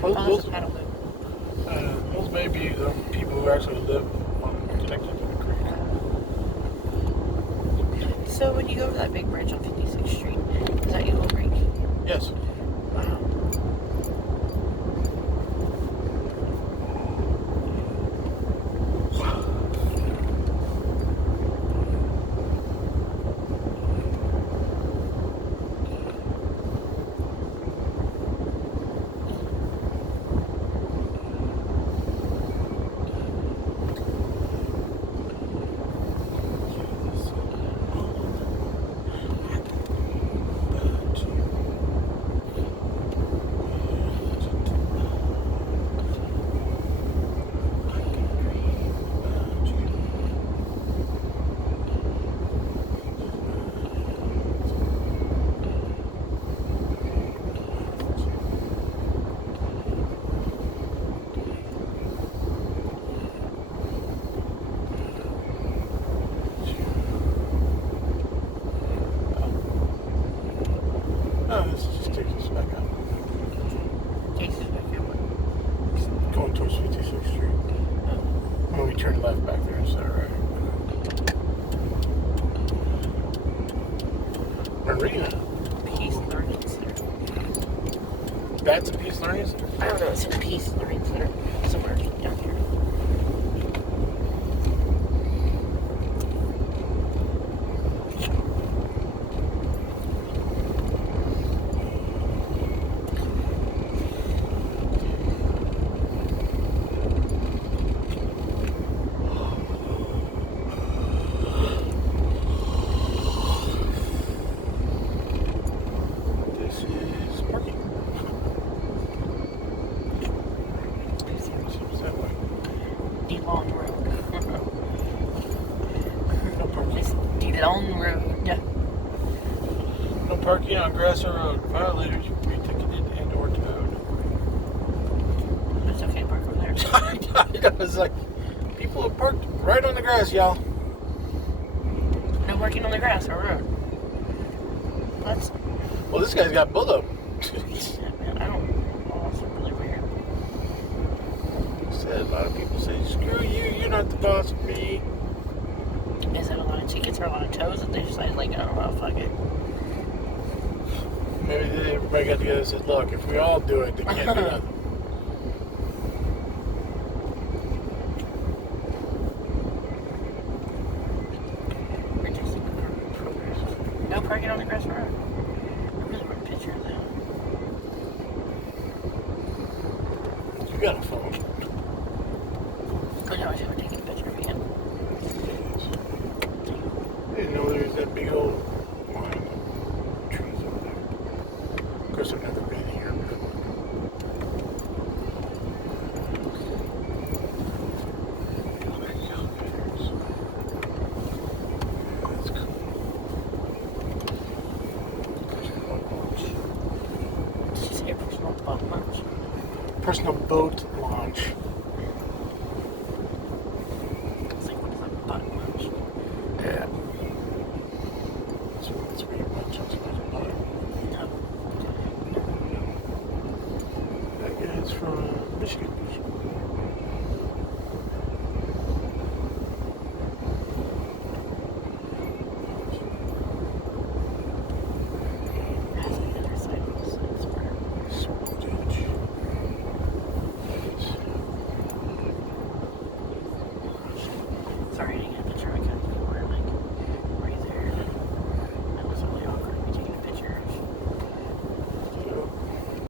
Those, Oh, that's those, a paddle boat. those may be the people who actually live connected to the creek. So when you go over that big bridge on 56th Street, is that Eagle Creek? Yes. Wow. Oh, this just takes us back out. Takes us back here. Going towards 56th Street. When we turn left back there instead of right. Marina. Peace Learning Center. That's a Peace Learning Center? I don't know. It's a Peace Learning Center somewhere down here. This is parking. Seems that way. The Long Road. No parking. It's the Long Road. No parking on Grasser Road. Violators will be ticketed and or towed. It's okay to park over there. I know, it's like, people have parked right on the grass, y'all. No parking on the grass or road. That's. Well, this guy's got both of them. I don't. Oh, that's really weird. Said a lot of people say, screw you, you're not the boss of me. Is it a lot of tickets or a lot of toes that they decided, like, oh, well, fuck it? Maybe everybody got together and said, look, if we all do it, they can't do nothing. No parking on the grass road. I really want a picture of that. You got a phone. I know I should have taken a picture of it. I didn't know there was that big old line of trees over there. Of course, I've never been here. That's cool. Did you say a personal boat launch? Personal boat launch. It's like, what is a boat launch? Yeah. So that's where you launch on somebody's boat. No. That guy's from Michigan.